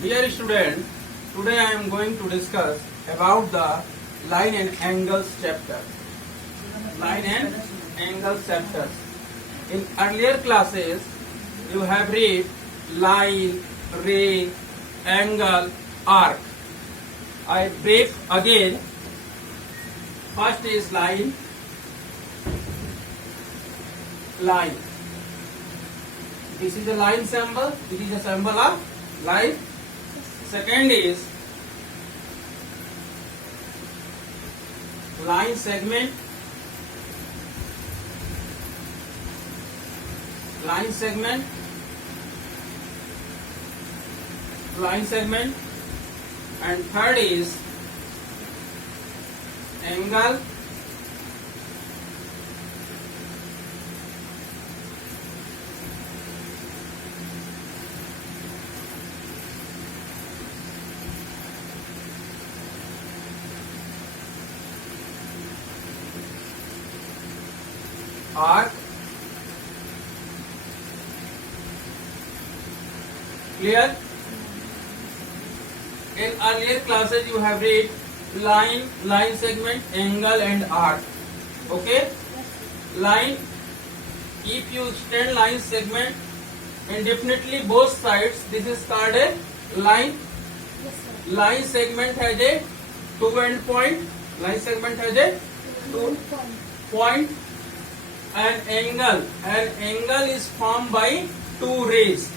Dear student, today I am going to discuss about the line and angles chapter. Line and angles chapter. In earlier classes, you have read line, ray, angle, arc. I brief again. First is line. Line. This is a line symbol. This is a symbol of line. Second is line segment. Line segment. Line segment. And third is angle. Arc. Clear? In earlier classes you have read line, line segment, angle and arc. Okay? Line, if you extend line segment indefinitely both sides, this is called a line. Line segment has a two end point. Line segment has a two point. An angle is formed by two rays.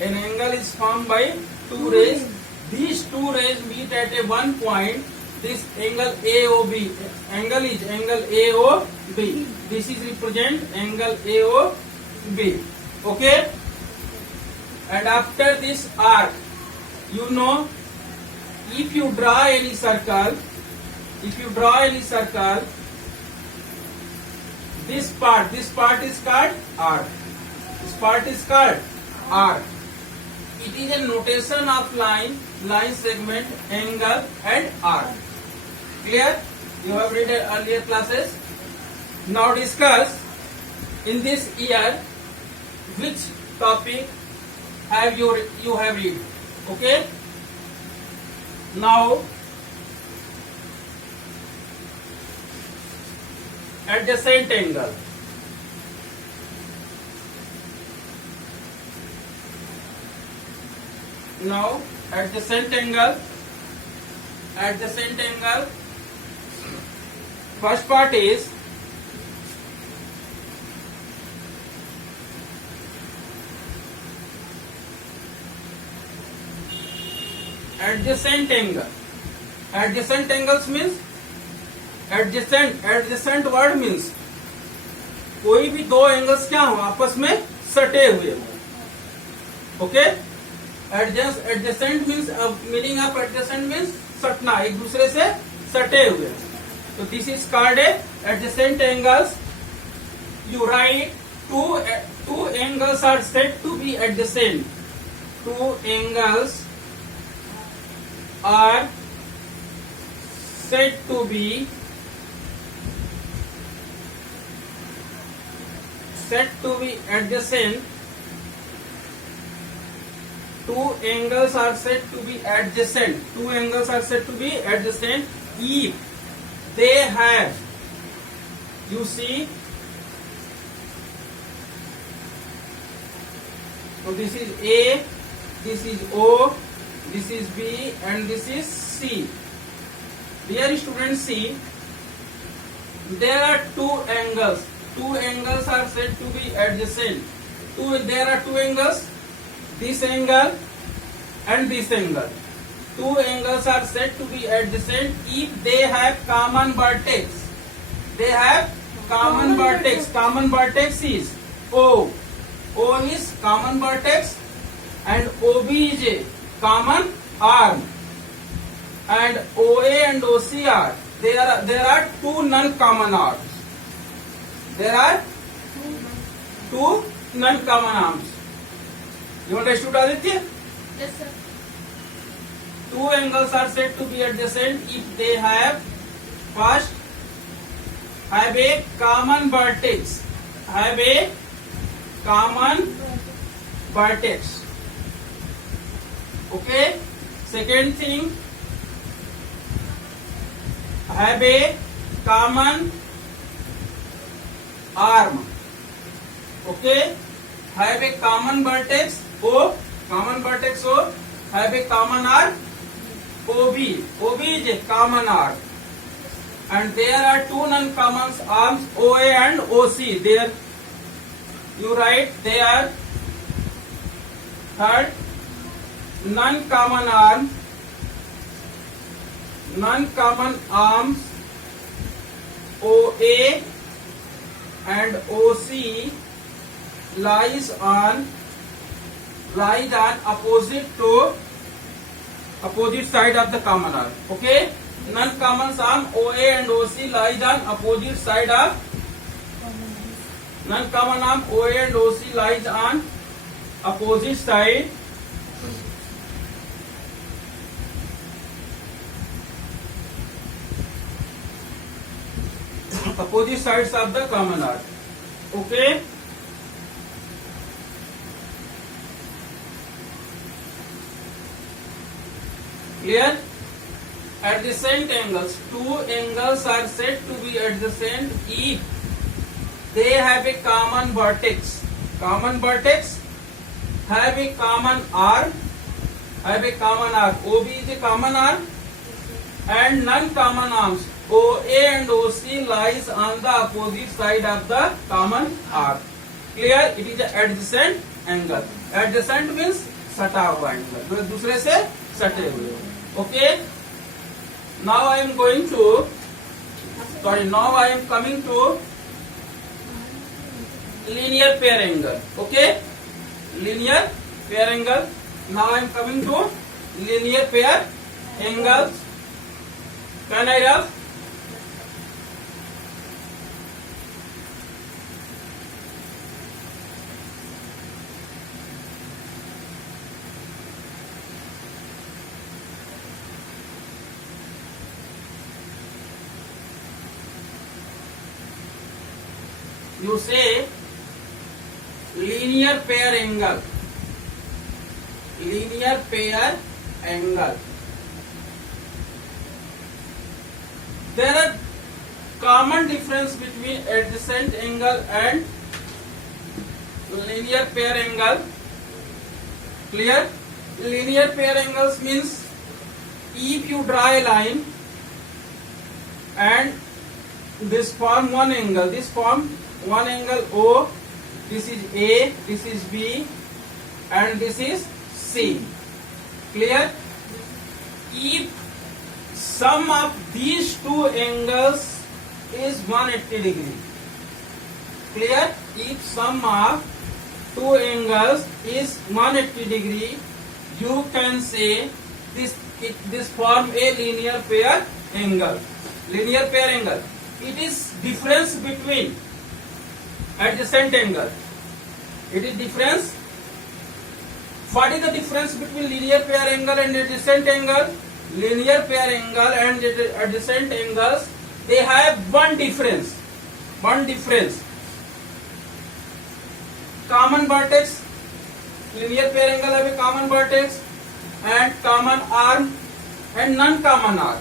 An angle is formed by two rays. These two rays meet at a one point. This angle AOB. Angle is angle AOB. This is represent angle AOB. Okay. And after this arc, you know, if you draw any circle, this part is called arc. This part is called arc. It is a notation of line, line segment, angle and arc. Clear? You have read earlier classes. Now discuss in this year which topic have you have read. Okay? Now adjacent angle. Now adjacent angle. First part is adjacent angle. Adjacent angles means adjacent word means कोई भी दो angles क्या हो आपस में सटे हुए हो. Okay. Adjacent means meaning of adjacent means सटना, एक दूसरे से सटे हुए. तो this is called adjacent angles. You right two angles are said to be adjacent. Two angles are said to be adjacent. Two angles are said to be adjacent. Two angles are said to be adjacent if they have, you see, so this is A, this is O, this is B and this is C. Dear students, see, there are two angles. Two angles are said to be adjacent. There are two angles, this angle and this angle. Two angles are said to be adjacent if they have common vertex. They have common vertex. Common vertex is O. O is common vertex and OB is a common arm. And OA and OC are there are two non-common arms. There are two non-common arms. You understood, Aditya? Yes, sir. Two angles are said to be adjacent if they have first have a common vertex. Have a common vertex. Okay. Second thing, have a common arm. Okay. Have a common vertex O. Common vertex O. Have a common arm OB. OB is a common arm. And there are two non-common arms OA and OC. There you write they are. Third, non-common arms OA and OC lies on opposite side of the common arm. Okay, non-common arm OA and OC lies on opposite side of non-common arm OA and OC lies on opposite side opposite sides of the common arm. Okay. Clear? Adjacent angles. Two angles are said to be adjacent if they have a common vertex. Common vertex have a common arm. OB is a common arm, and non-common arms OA and OC lies on the opposite side of the common arm. Clear? It is an adjacent angle. Adjacent means सटा हुआ angle, दूसरे से सटे हुए. Okay. Now I am coming to linear pair angle. Okay. Linear pair angle. Now I am coming to linear pair angles. Can I rub? You say linear pair angle. Linear pair angle. There are common difference between adjacent angle and linear pair angle. Clear? Linear pair angles means if you draw a line and this form one angle, this form one angle O, this is A, this is B, and this is C. Clear? If sum of these two angles is 180 degree. Clear? If sum of two angles is 180 degree, you can say this form a linear pair angle. Linear pair angle. It is difference between adjacent angle. It is difference. What is the difference between linear pair angle and adjacent angle? Linear pair angle and adjacent angles, they have one difference. One difference. Common vertex. Linear pair angle have a common vertex and common arm and non-common arm.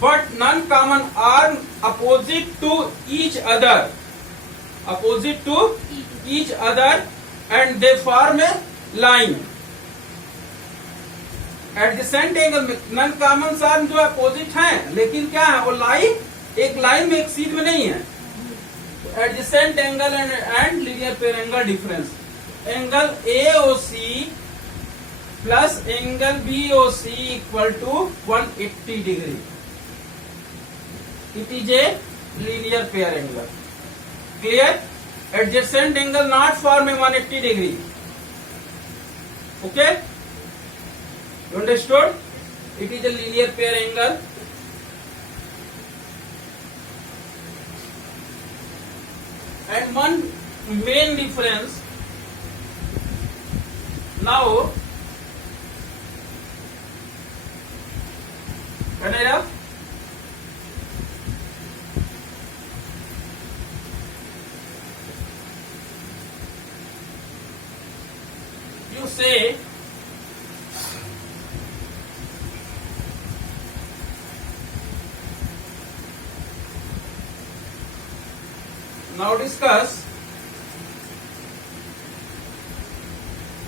But non-common arm opposite to each other. Opposite to each other and they form a line. Adjacent angle में non common arm जो opposite हैं, लेकिन क्या है वो line एक line में एक सीध में नहीं है. Adjacent angle and linear pair angle difference. Angle AOC plus angle BOC equal to 180 degree. It is a linear pair angle. Clear? Adjacent angle not form a 180 degree. Okay? You understood? It is a linear pair angle. And one main difference. Now, can I have? You say Now discuss.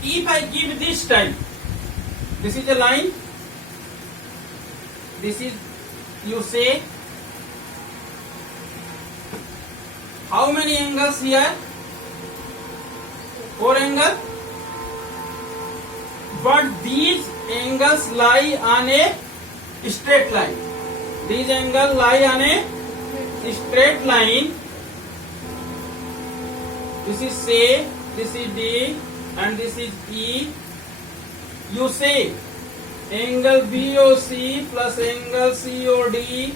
If I give this time, this is a line. This is, you say, how many angles here? 4 angles. But these angles lie on a straight line. These angles lie on a straight line. This is C, this is D, and this is E. You say angle BOC plus angle COD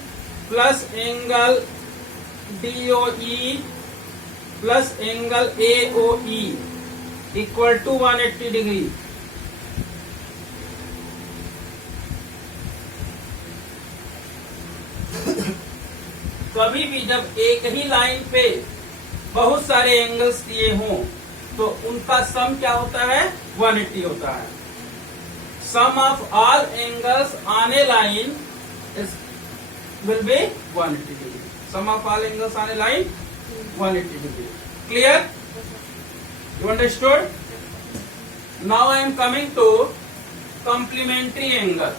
plus angle DOE plus angle AOE equal to 180 degree. कभी भी जब एक ही line पे बहुत सारे angles दिए हों तो उनका सम क्या होता है? 180 होता है. Sum of all angles on a line will be 180 degree. Sum of all angles on a line 180 degree. Clear? You understood? Now I am coming to complementary angle.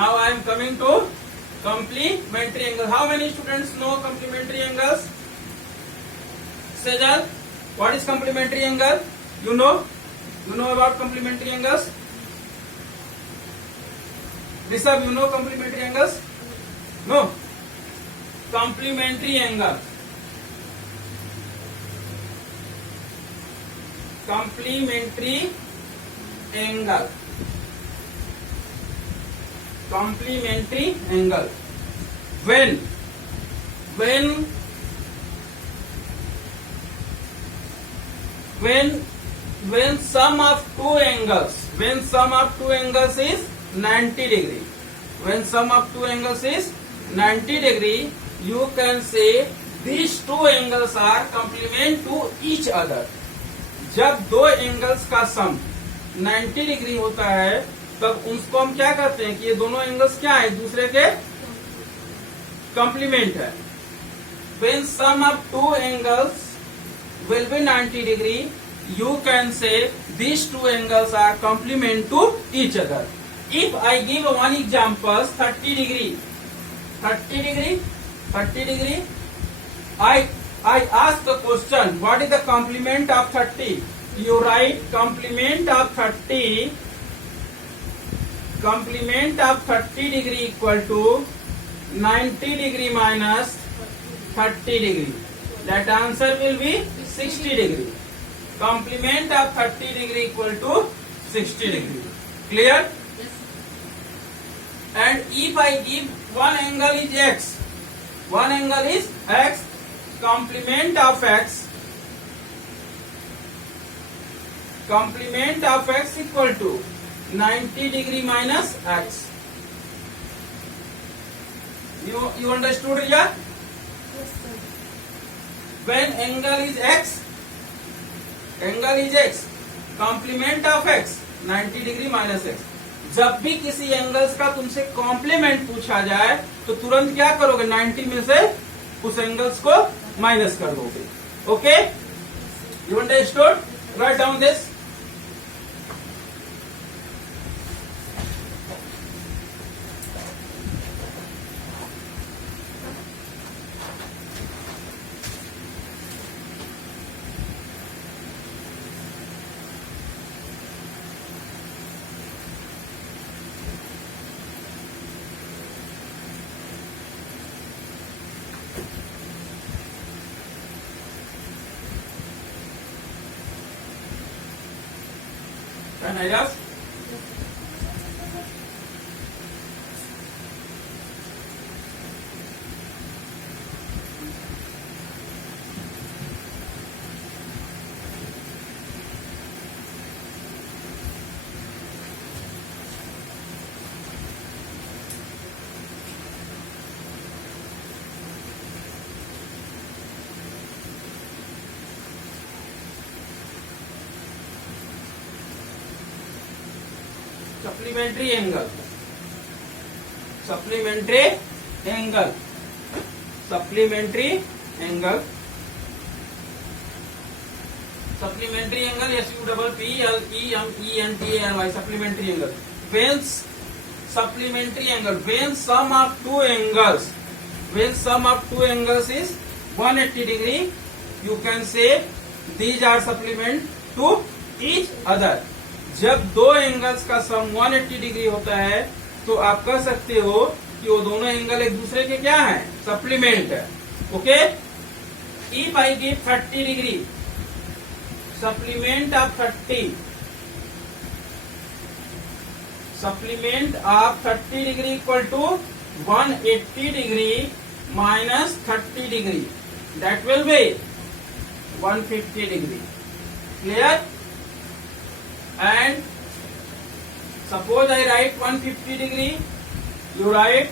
Now I am coming to complementary angle. How many students know complementary angles? Sejal, what is complementary angle? You know? You know about complementary angles? Rishabh, you know complementary angles? No. Complementary angle. Complementary angle. Complementary angle. When sum of two angles is 90 degree. When sum of two angles is 90 degree, you can say these two angles are complement to each other. जब दो angles का सम 90 degree होता है तब उसको हम क्या कहते हैं कि ये दोनों एंगल्स क्या है? दूसरे के कंप्लीमेंट है. When sum of two angles will be 90 degree, you can say these two angles are complement to each other. If I give one example, 30 degree, I ask the question, what is the complement of 30? You write complement of 30 degree equal to 90 degree minus 30 degree. That answer will be 60 degree. Complement of 30 degree equal to 60 degree. Clear? And if I give one angle is x, complement of x equal to 90 degree minus x. You understood here? Yes, sir. When angle is x, complement of x 90 degree minus x. जब भी किसी angles का तुमसे complement पूछा जाए तो तुरंत क्या करोगे? 90 में से उस एंगल्स को माइनस कर दोगे. Okay? You understood? Write down this. Can I ask? Supplementary angle. supplementary angle, SUPPLEMENTARY, supplementary angle. When supplementary angle, when sum of two angles is 180 degree, you can say these are supplement to each other. जब दो angles का सम 180 degree होता है तो आप कह सकते हो कि वो दोनों एंगल एक दूसरे के क्या है, सप्लीमेंट है. Okay, if I give 30 degree, supplement of 30 degree equal to 180 degree minus 30 degree, that will be 150 degree. Clear? And suppose I write 150 degree, you write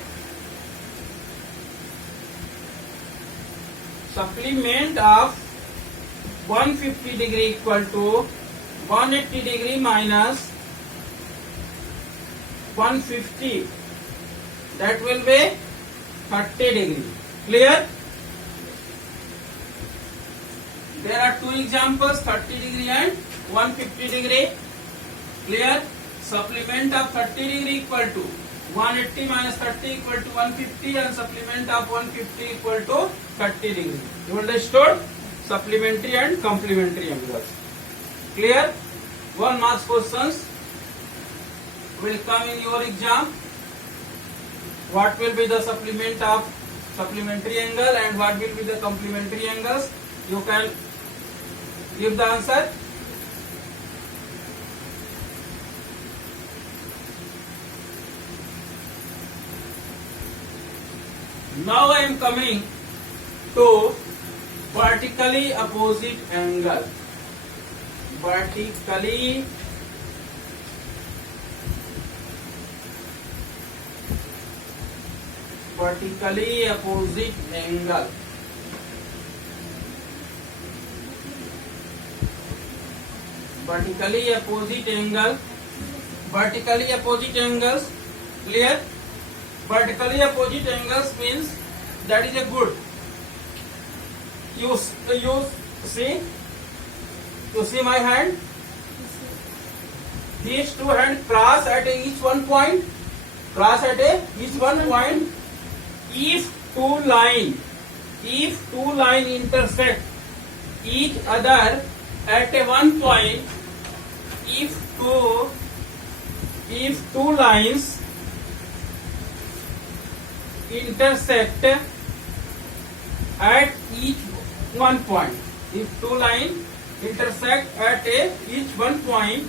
supplement of 150 degree equal to 180 degree minus 150, that will be 30 degree. Clear? There are two examples, 30 degree and 150 degree. Clear? Supplement of 30 degree equal to 180 minus 30 equal to 150 and supplement of 150 equal to 30 degree. You understood? Supplementary and complementary angles. Clear? 1 marks questions will come in your exam. What will be the supplement of supplementary angle and what will be the complementary angles? You can give the answer. Now I am coming to vertically opposite angle. Vertically opposite angle. Vertically opposite angle. Vertically opposite angles. Clear? Vertically opposite angles means that is a good. You see my hand. These two hands cross at each one point. Cross at each one point. If two line intersect each other at a one point, if two lines intersect at each one point, if two lines intersect at each one point,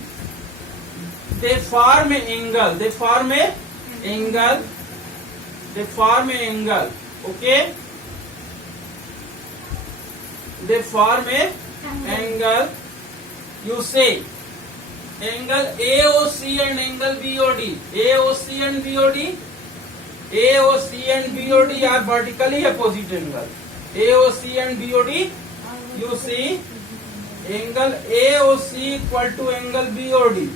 they form an angle. Okay, they form a angle. You say angle AOC and angle BOD. AOC and BOD are vertically opposite angle. AOC and BOD, you see angle AOC equal to angle BOD.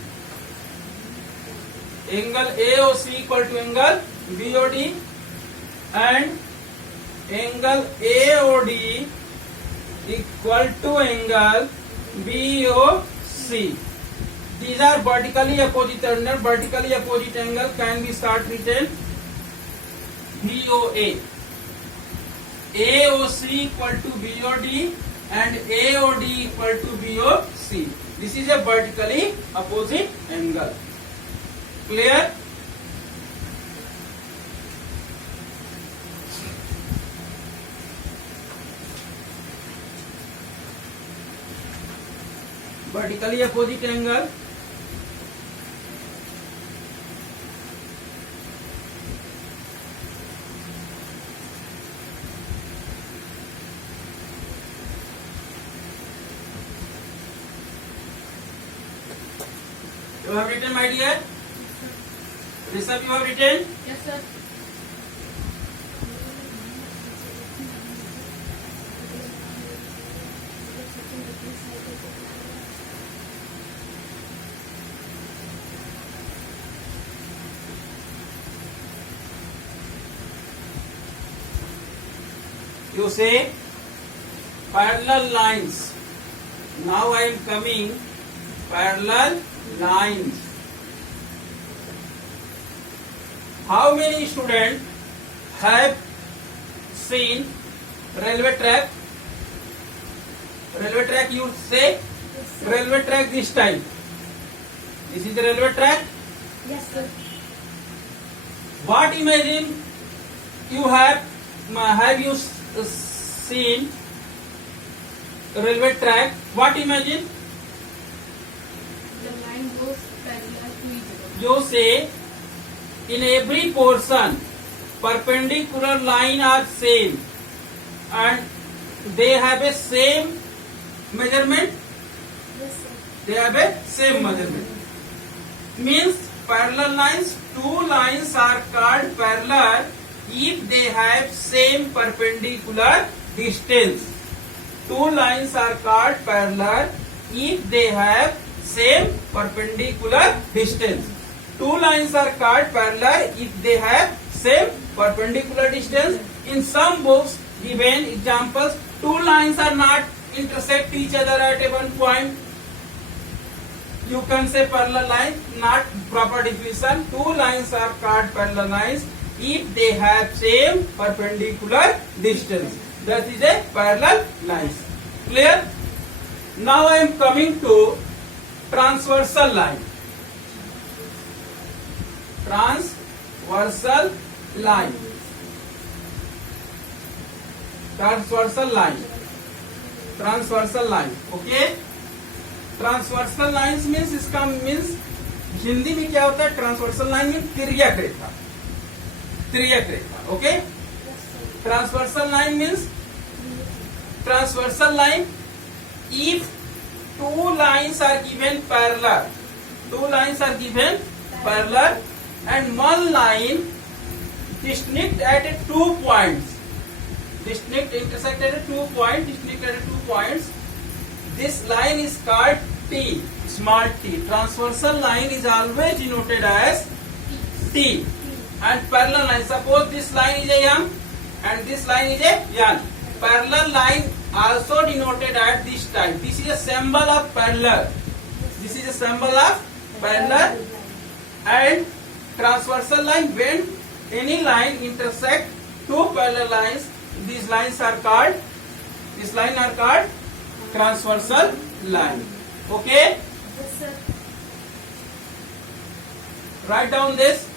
Angle AOC equal to angle BOD and angle AOD equal to angle BOC. These are vertically opposite angle. Vertically opposite angle can be start written BOA. AOC equal to BOD and AOD equal to BOC. This is a vertically opposite angle. Clear? Vertically opposite angle. You have written, my dear? Rishabh, you have written? Yes, sir. You say parallel lines Now I am coming parallel lines. How many students have seen railway track? Railway track, you say? Yes, sir. Railway track this time. This is the railway track. Yes, sir. What imagine you have you seen railway track? What imagine? The line goes parallel to each other. You say in every portion perpendicular line are same and they have a same measurement. Yes, sir. They have a same measurement. Means parallel lines, two lines are called parallel if they have same perpendicular distance. Two lines are called parallel if they have same perpendicular distance. Two lines are called parallel if they have same perpendicular distance. In some books given examples, two lines are not intersect each other at a one point. You can say parallel line, not proper definition. Two lines are called parallel lines if they have same perpendicular distance. That is a parallel lines. Clear? Now I am coming to transversal line. Transversal line. Transversal line. Transversal line. Okay? Transversal lines means इसका means Hindi में क्या होता है? Transversal line में तिर्यक रेखा. तिर्यक रेखा. Okay? Transversal line means transversal line if two lines are given parallel, two lines are given parallel and one line distinct at two points, distinct intersect at 2 points, distinct at 2 points. This line is called T, small t. Transversal line is always denoted as T. And parallel line, suppose this line is a M and this line is a N. Parallel line also denoted at this time. This is a symbol of parallel. This is a symbol of parallel. And transversal line, when any line intersect two parallel lines, these lines are called, these lines are called transversal line. Okay? Yes, sir. Write down this.